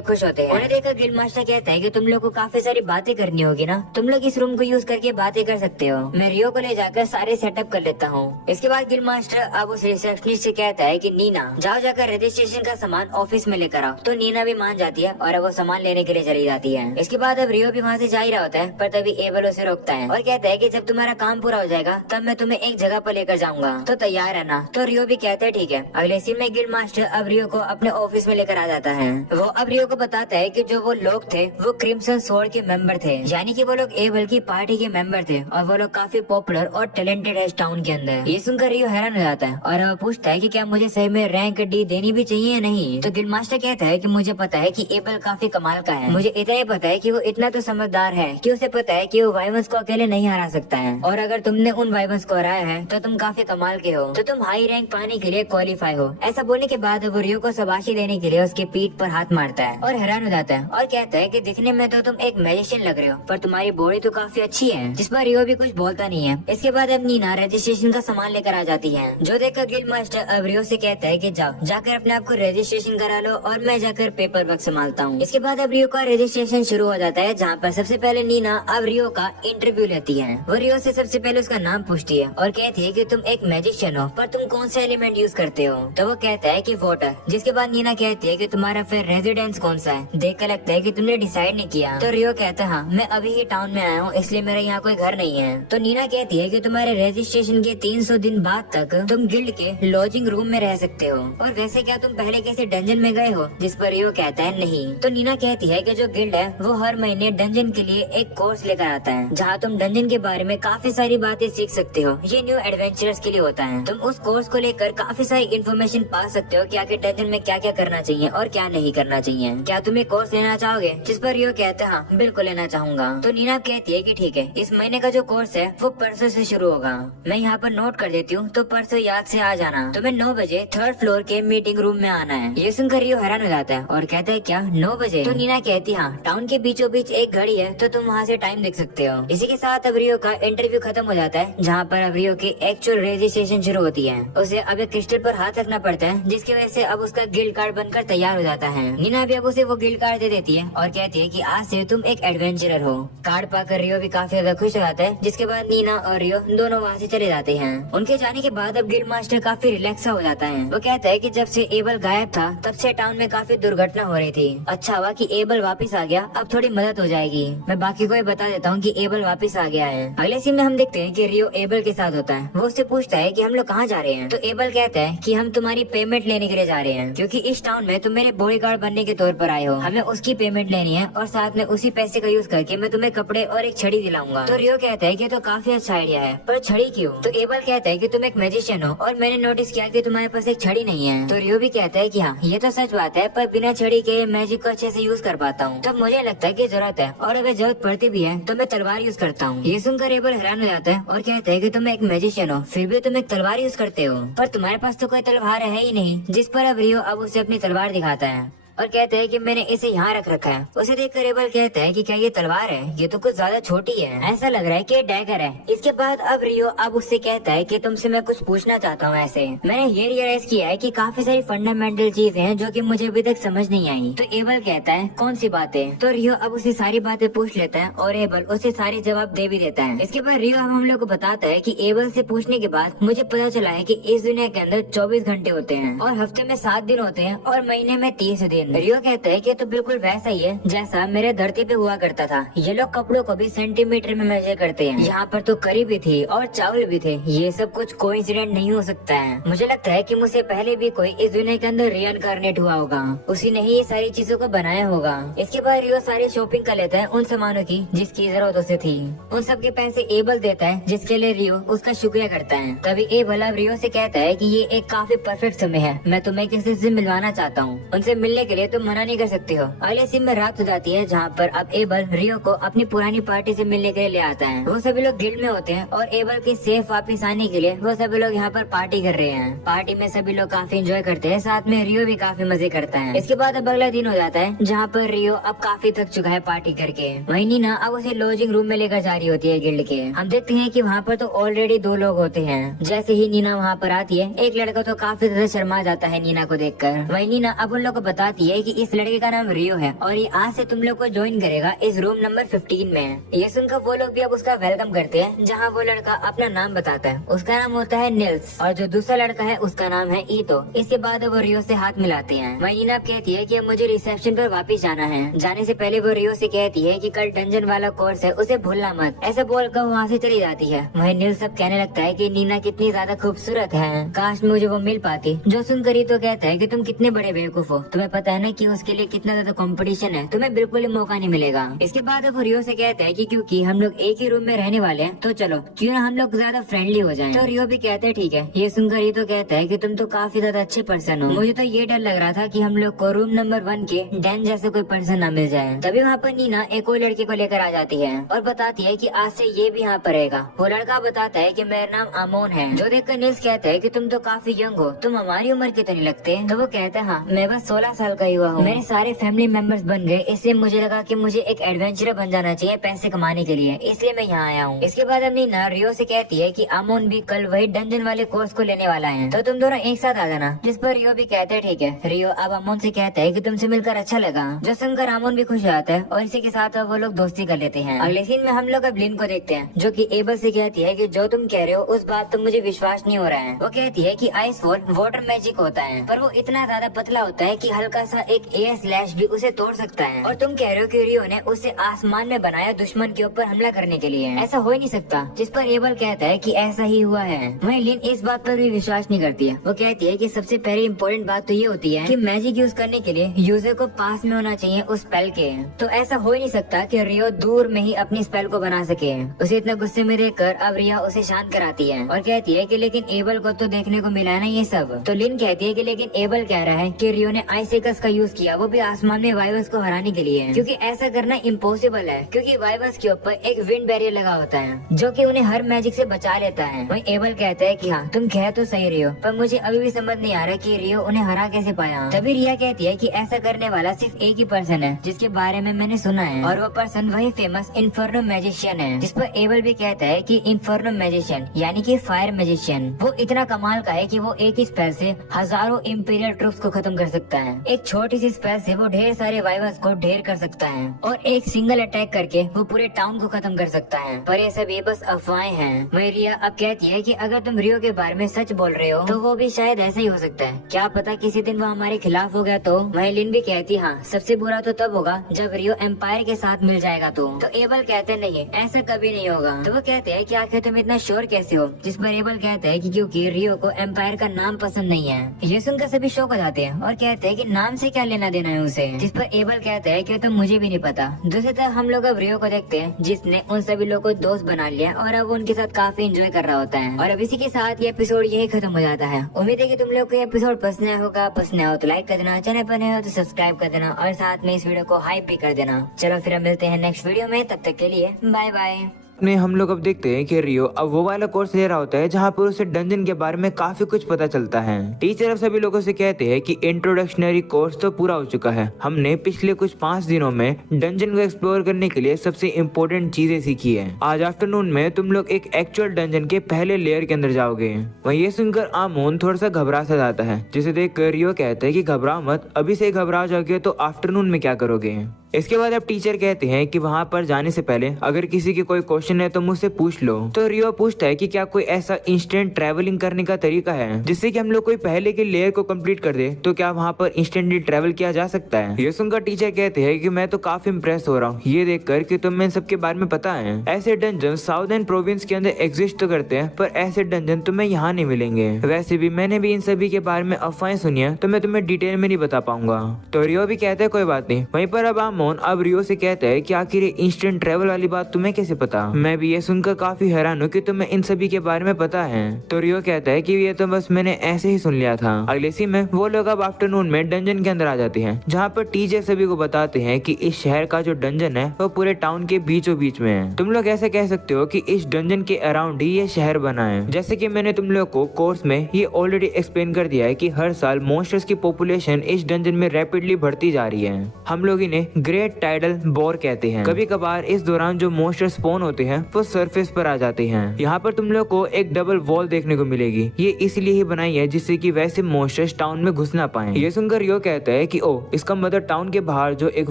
खुश होते हैं। उन्हें देखकर गिल्ड मास्टर कहता है कि तुम लोग को काफी सारी बातें करनी होगी ना, तुम लोग इस रूम को यूज करके बातें कर सकते हो। मैं रियो को ले जाकर सारे सेटअप कर लेता हूँ। इसके बाद गिल्ड मास्टर अब उस रिसेप्शनिस्ट से कहता है कि नीना जाओ जाकर रजिस्ट्रेशन का सामान ऑफिस में लेकर आओ। तो नीना भी मान जाती है और अब वो सामान लेने के लिए चली जाती है। इसके बाद अब रियो भी वहाँ से जा ही रहा होता है, पर तभी एबल उसे रोकता है और कहता है कि जब तुम्हारा काम पूरा हो जाएगा तब मैं तुम्हें एक जगह पर लेकर जाऊंगा, तो तैयार है ना। तो रियो भी कहता है ठीक है। अगले सीन में गिल्ड मास्टर अब रियो को अपने ऑफिस में लेकर आ जाता है। वो अब रियो को बताता है कि जो वो लोग थे वो क्रिम्सन स्वॉर्ड के मेंबर थे, यानी कि वो लोग एबल की पार्टी के मेंबर थे और वो लोग काफी पॉपुलर और टैलेंटेड है इस टाउन के अंदर। ये सुनकर रियो हैरान हो जाता है और पूछता है कि क्या मुझे सही में रैंक डी देनी भी चाहिए या नहीं। तो गिल्ड मास्टर कहता है कि मुझे पता है कि एबल काफी कमाल का है, मुझे इतना ही पता है कि वो इतना तो समझदार है कि उसे पता है कि वो वाइवंस को अकेले नहीं हरा सकता है, और अगर तुमने उन वाइवंस को हराया है तो तुम काफी कमाल के हो, तो तुम हाई रैंक पाने के लिए क्वालिफाई हो। ऐसा बोलने के बाद वो रियो को शाबाशी देने के लिए उसके पीठ पर हाथ मारता है और हैरान हो जाता है और कहता है कि दिखने में तो तुम एक मैजिशियन लग रहे हो, पर तुम्हारी बॉडी तो काफी अच्छी है। जिस पर रियो भी कुछ बोलता नहीं है। इसके बाद अब नीना रजिस्ट्रेशन का सामान लेकर आ जाती है, जो देखकर गिल्ड मास्टर अब रियो से कहता है कि जाओ जाकर अपने आप को रजिस्ट्रेशन करा लो और मैं जाकर पेपर वर्क संभालता हूँ। इसके बाद अब रियो का रजिस्ट्रेशन शुरू हो जाता है, जहाँ पर सबसे पहले नीना अब रियो का इंटरव्यू लेती है। वो रियो से सबसे पहले उसका नाम पूछती है और कहती है कि तुम एक मैजिशियन हो, पर तुम कौन सा एलिमेंट यूज करते हो। तो वो कहता है कि वाटर। जिसके बाद नीना कहती है कि तुम्हारा फिर रेजिडेंस कौन सा है, देखकर लगता है कि तुमने डिसाइड नहीं किया। तो रियो कहता है हाँ मैं अभी ही टाउन में आया हूँ, इसलिए मेरा यहाँ कोई घर नहीं है। तो नीना कहती है कि तुम्हारे रजिस्ट्रेशन के 300 दिन बाद तक तुम गिल्ड के लॉजिंग रूम में रह सकते हो, और वैसे क्या तुम पहले किसी डंजन में गए हो। जिस पर रियो कहता है नहीं। तो नीना कहती है कि जो गिल्ड है वो हर महीने डंजन के लिए एक कोर्स लेकर आता है, जहाँ तुम डंजन के बारे में काफी सारी बातें सीख सकते हो। ये न्यू एडवेंचरर्स के लिए होता है। तुम उस कोर्स को लेकर काफी सारी इन्फॉर्मेशन पा सकते हो कि आखिर डंजन में क्या क्या करना चाहिए और क्या नहीं करना चाहिए। क्या तुम ये कोर्स लेना चाहोगे। जिस पर रियो कहता है हाँ बिल्कुल लेना चाहूंगा। तो नीना कहती है कि ठीक है, इस महीने का जो कोर्स है वो परसों से शुरू होगा। मैं यहाँ पर नोट कर देती हूँ, तो परसों याद से आ जाना। तुम्हें 9 बजे 3rd फ्लोर के मीटिंग रूम में आना है। ये सुनकर रियो हैरान हो जाता है और कहता है क्या 9 बजे। तो नीना कहती हाँ टाउन के बीचों बीच एक घड़ी है, तो तुम वहाँ से टाइम देख सकते हो। इसी के साथ अब रियो का इंटरव्यू खत्म हो जाता है, जहाँ पर अब रियो की एक्चुअल रजिस्ट्रेशन शुरू होती है। उसे अब एक क्रिस्टल पर हाथ रखना पड़ता है, जिसकी वजह से अब उसका गिल्ड कार्ड बनकर तैयार हो जाता है। नीना भी अब उसे वो गिल्ड कार्ड दे देती है और कहती है कि आज से तुम एक एडवेंचरर हो। कार्ड पाकर रियो भी काफी ज्यादा खुश हो जाता है। जिसके बाद नीना और रियो दोनों वहाँ से चले जाते हैं। उनके जाने के बाद अब गिल्ड मास्टर काफी रिलैक्स हो जाता है। वो कहता है कि जब से एबल गायब था तब से टाउन में काफी दुर्घटना हो रही थी। अच्छा हुआ कि एबल वापस आ गया, अब थोड़ी मदद हो जाएगी। मैं बाकी को बता देता हूँ कि एबल वापस आ गया है। अगले सीन में हम देखते हैं कि रियो एबल के साथ होता है। वो उससे पूछता है कि हम लोग कहाँ जा रहे हैं। तो एबल कहता है कि हम तुम्हारी पेमेंट लेने के लिए जा रहे हैं, क्योंकि इस टाउन में तुम मेरे बॉडीगार्ड बनने के तौर पर आए हो। हमें उसकी पेमेंट लेनी है और साथ में उसी पैसे का यूज करके मैं तुम्हें कपड़े और एक छड़ी दिलाऊंगा। तो रियो कहता है कि तो काफी अच्छा आइडिया है, पर छड़ी क्यों। तो एबल कहता है कि तुम एक मैजिशियन हो और मैंने नोटिस किया कि तुम्हारे पास एक छड़ी नहीं है। तो रियो भी कहता है कि हाँ ये तो सच बात है, पर बिना छड़ी के मैजिक को अच्छे से यूज कर पाता हूँ। तब मुझे लगता है कि जरूरत है, और अगर जरूरत पड़ती भी है तो मैं तलवार यूज करता हूँ। ये सुनकर एबल हैरान हो जाता है और कहता है कि तुम एक मैजिशियन हो फिर भी तुम एक तलवार यूज करते हो, पर तुम्हारे पास तो कोई तलवार है ही नहीं। जिस पर अब रियो अब उसे अपनी तलवार दिखाता है और कहते हैं कि मैंने इसे यहाँ रख रखा है। उसे देखकर एबल कहता है कि क्या ये तलवार है, ये तो कुछ ज्यादा छोटी है, ऐसा लग रहा है कि ये डैगर है। इसके बाद अब रियो अब उससे कहता है कि तुमसे मैं कुछ पूछना चाहता हूँ। ऐसे मैंने ये रियलाइज किया है कि काफी सारी फंडामेंटल चीजें हैं जो कि मुझे अभी तक समझ नहीं आई। तो एबल कहता है कौन सी बातें। तो रियो अब उसे सारी बातें पूछ लेता है और एबल उसे सारे जवाब दे भी देता है। इसके बाद रियो हम लोग को बताता है कि एबल से पूछने के बाद मुझे पता चला है कि इस दुनिया के अंदर 24 घंटे होते हैं और हफ्ते में 7 दिन होते हैं और महीने में 30 दिन। रियो कहता है कि तो बिल्कुल वैसा ही है जैसा मेरे धरती पे हुआ करता था। ये लोग कपड़ों को भी सेंटीमीटर में मेजर करते हैं। यहाँ पर तो करी भी थी और चावल भी थे। ये सब कुछ कोइंसिडेंट नहीं हो सकता है। मुझे लगता है कि मुझसे पहले भी कोई इस दुनिया के अंदर रिइनकार्नेट हुआ होगा, उसी ने ही ये सारी चीजों को बनाया होगा। इसके बाद रियो सारी शॉपिंग कर लेता है उन सामानों की जिसकी जरूरत उसे थी। उन सब के पैसे एबल देता है, जिसके लिए रियो उसका शुक्रिया करता है। तभी एबल अब रियो से कहता है कि ये एक काफी परफेक्ट समय है, मैं तुम्हें किसी से मिलवाना चाहता हूँ। उनसे मिलने के लिए तुम मना नहीं कर सकती हो। अगले सीन में रात हो जाती है जहाँ पर अब एबल रियो को अपनी पुरानी पार्टी से मिलने के लिए ले आता है। वो सभी लोग गिल्ड में होते हैं और एबल की सेफ वापिस आने के लिए वो सभी लोग यहाँ पर पार्टी कर रहे हैं। पार्टी में सभी लोग काफी एंजॉय करते हैं, साथ में रियो भी काफी मजे करता है। इसके बाद अब अगला दिन हो जाता है जहाँ पर रियो अब काफी थक चुका है पार्टी करके। वहीं नीना अब उसे लॉजिंग रूम में लेकर जा रही होती है गिल्ड के। हम देखते हैं कि वहाँ पर तो ऑलरेडी 2 लोग होते हैं। जैसे ही नीना वहाँ पर आती है, एक लड़का तो काफी ज्यादा शर्मा जाता है नीना को देखकर। वहीं नीना अब उन लोग को बताती है कि इस लड़के का नाम रियो है और ये आज से तुम लोग को ज्वाइन करेगा इस रूम नंबर 15 में। ये सुनकर वो लोग भी अब उसका वेलकम करते हैं, जहाँ वो लड़का अपना नाम बताता है। उसका नाम होता है निल्स और जो दूसरा लड़का है उसका नाम है ईतो। इसके बाद वो रियो से हाथ मिलाते हैं। वहीं नीना कहती है कि अब मुझे रिसेप्शन पर वापस जाना है। जाने से पहले वो रियो से कहती है कि कल डंजन वाला कोर्स है, उसे भूलना मत। ऐसा बोलकर वहाँ से चली जाती है। वहीं निल्स सब कहने लगता है कि नीना कितनी ज्यादा खूबसूरत है, काश मुझे वो मिल पाती। जो सुनकर ईतो कहता है कि तुम कितने बड़े बेवकूफ हो, तुम्हें पता है ना कि उसके लिए कितना ज्यादा कंपटीशन है, तुम्हें बिल्कुल ही मौका नहीं मिलेगा। इसके बाद वो रियो से कहता है कि क्योंकि हम लोग एक ही रूम में रहने वाले हैं तो चलो क्यों ना हम लोग ज्यादा फ्रेंडली हो जाएं। तो रियो भी कहते हैं ठीक है। ये सुनकर ईतो कहता है कि तुम तो काफी ज्यादा अच्छे पर्सन हो, मुझे तो ये डर लग रहा था कि हम लोग को रूम नंबर 1 के डैन जैसे कोई पर्सन ना मिल जाए। तभी वहाँ पर नीना एक और लड़के को लेकर आ जाती है और बताती है कि आज से ये भी यहाँ पर रहेगा। वो लड़का बताता है कि मेरा नाम आमोन है। जो देखकर निल्स कहता है कि तुम तो काफी यंग हो, तुम हमारी उम्र के तो नहीं लगते। तो वो कहता है हाँ, मैं बस 16 साल का युवा हूँ। मेरे सारे फैमिली मेंबर्स बन गए, इसलिए मुझे लगा कि मुझे एक एडवेंचरर बन जाना चाहिए पैसे कमाने के लिए, इसलिए मैं यहाँ आया हूँ। इसके बाद अब नीना रियो से कहती है कि आमोन भी कल वही डंजन वाले कोर्स को लेने वाला है, तो तुम दोनों एक साथ आ जाना। जिस पर रियो भी कहते हैं ठीक है। रियो अब आमोन से कहता है कि तुमसे मिलकर अच्छा लगा। जो सुनकर आमोन भी खुश हो जाता है और इसी के साथ वो लोग दोस्ती कर लेते हैं। अगले सीन में हम लोग अब लिन को देखते हैं, जो कि एबल से कहती है कि जो तुम कह रहे हो उस बात तो मुझे विश्वास नहीं हो रहा है। वो कहती है कि आइस फॉल वाटर मैजिक होता है, पर वो इतना ज्यादा पतला होता है कि हल्का सा एक एयर स्लैश भी उसे तोड़ सकता है। और तुम कह रहे हो कि रियो ने उसे आसमान में बनाया दुश्मन के ऊपर हमला करने के लिए, ऐसा हो ही नहीं सकता। जिस पर एबल कहता है कि ऐसा ही हुआ है। वहीं लिन इस बात पर भी विश्वास नहीं करती है। वो कहती है कि सबसे पहले इम्पोर्टेंट बात तो ये होती है कि मैजिक यूज करने के लिए यूजर को पास में होना चाहिए उस स्पेल के। तो ऐसा हो ही नहीं सकता कि रियो दूर में ही अपनी स्पेल को बना सके। उसे इतना गुस्से में देखकर अब रिया उसे शांत कराती है और कहती है कि लेकिन एबल को तो देखने को मिला ना ये सब। तो लिन कहती है कि लेकिन एबल कह रहा है कि रियो ने आइसिकस का यूज किया, वो भी आसमान में वाइवर्स को हराने के लिए, क्योंकि ऐसा करना इम्पॉसिबल है, क्योंकि वाइवर्स के ऊपर एक विंड बैरियर लगा होता है जो कि उन्हें हर मैजिक से बचा लेता है। वहीं एबल कहता है कि हाँ तुम कह तो सही रियो, पर मुझे अभी भी समझ नहीं आ रहा कि रियो उन्हें हरा कैसे पाया। तभी रिया कहती है कि ऐसा करने वाला सिर्फ एक ही पर्सन है जिसके बारे में मैंने सुना है, और वो पर्सन वही फेमस इन्फर्नो मैजिशियन है। जिस पर एबल भी कहता है कि इन्फर्नो मैजिशियन यानी कि फायर मैजिशियन वो इतना कमाल का है कि वो एक ही स्पेल से हजारों इंपीरियल ट्रूप्स को खत्म कर सकता है। एक छोटी सी स्पेल से वो ढेर सारे वाइवर्स को ढेर कर सकता है और एक सिंगल अटैक करके वो पूरे टाउन को खत्म कर सकता है। पर ये सब ये बस अफवाहें हैं। वहीं रिया अब कहती है कि अगर तुम रियो के बारे में सच बोल रहे हो तो वो भी शायद ऐसा ही हो सकता है, क्या पता किसी दिन वो हमारे खिलाफ हो गया तो। वहीं लिन भी कहती हाँ सबसे बुरा तो तब होगा जब रियो एम्पायर के साथ मिल जाएगा तो एबल कहते नहीं ऐसा कभी नहीं होगा। तो वो कहते हैं कि आखिर तुम इतना श्योर कैसे हो। जिस पर एबल कहता है कि क्योंकि रियो को एम्पायर का नाम पसंद नहीं है। ये सुनकर सभी शौक हो जाते हैं और कहते हैं कि नाम से क्या लेना देना है उसे। जिस पर एबल कहता है कि तो मुझे भी नहीं पता। दूसरी तरफ हम लोग अब रियो को देखते हैं जिसने उन सभी लोगों को दोस्त बना लिया और अब उनके साथ काफी एंजॉय कर रहा होता है। और अब इसी के साथ ये एपिसोड यही खत्म हो जाता है। उम्मीद है कि तुम लोग को ये एपिसोड पसंद आया होगा। पसंद आया हो तो लाइक कर देना, चैनल पर नए हो तो सब्सक्राइब कर देना और साथ में इस वीडियो को हाइप भी कर देना। चलो फिर हम मिलते हैं नेक्स्ट वीडियो में, तब तक के लिए बाय बाय। हम लोग अब देखते हैं कि रियो अब वो वाला कोर्स ले रहा होता है जहाँ पर उसे डंजन के बारे में काफी कुछ पता चलता है। टीचर अब सभी लोगों से कहते हैं कि इंट्रोडक्शनरी कोर्स तो पूरा हो चुका है, हमने पिछले कुछ 5 दिनों में डंजन को एक्सप्लोर करने के लिए सबसे इम्पोर्टेंट चीजें सीखी है। आज आफ्टरनून में तुम लोग एक एक्चुअल डंजन के पहले लेयर के अंदर जाओगे। वहीं ये सुनकर आमोन थोड़ा सा घबरा सा जाता है, जिसे देख कर रियो कहता है कि घबराओ मत, अभी से घबरा जाओगे तो आफ्टरनून में क्या करोगे। इसके बाद अब टीचर कहते हैं कि वहाँ पर जाने से पहले अगर किसी की कोई क्वेश्चन है तो मुझसे पूछ लो। तो रियो पूछता है कि क्या कोई ऐसा इंस्टेंट ट्रैवलिंग करने का तरीका है जिससे कि हम लोग कोई पहले के लेयर को कंप्लीट कर दे, तो क्या वहाँ पर इंस्टेंटली ट्रैवल किया जा सकता है। ये सुनकर टीचर कहते हैं कि मैं तो काफी इम्प्रेस हो रहा हूँ ये देखकर कि तुम्हें सबके बारे में पता है। ऐसे डंजन साउदर्न प्रोविंस के अंदर एग्जिस्ट तो करते हैं, पर ऐसे डंजन तुम्हें यहाँ नहीं मिलेंगे। वैसे भी मैंने भी इन सभी के बारे में अफवाहें सुनी है, तो मैं तुम्हें डिटेल में नहीं बता पाऊंगा। तो रियो भी कहते हैं कोई बात नहीं। वहीं पर अब आमोन अब रियो से कहता है कि आखिर इंस्टेंट ट्रैवल वाली बात तुम्हें कैसे पता। मैं भी ये सुनकर काफी हैरान हूँ कि तुम्हें इन सभी के बारे में पता है। तो रियो कहता है कि ये तो बस मैंने ऐसे ही सुन लिया था। अगले सीन में वो लोग अब आफ्टरनून में डंजन के अंदर आ जाते हैं, जहाँ पर टीचर सभी को बताते हैं कि इस शहर का जो डंजन है वो पूरे टाउन के बीचों बीच में है। तुम लोग ऐसे कह सकते हो कि इस डंजन के अराउंड ही ये शहर बना है। जैसे कि मैंने तुम लोग को कोर्स में ये ऑलरेडी एक्सप्लेन कर दिया है कि हर साल मॉन्स्टर्स की पॉपुलेशन इस डंजन में रैपिडली बढ़ती जा रही है। हम लोग इन्हें ग्रेट टाइडल बोर कहते हैं। कभी कभार इस दौरान जो मॉन्स्टर स्पॉन होते हैं वो सरफेस पर आ जाते हैं। यहाँ पर तुम लोग को एक डबल वॉल देखने को मिलेगी। ये इसलिए ही बनाई है जिससे कि वैसे मॉन्स्टर्स टाउन में घुस ना पाए। ये सुनकर रियो कहता है कि ओ इसका मतलब टाउन के बाहर जो एक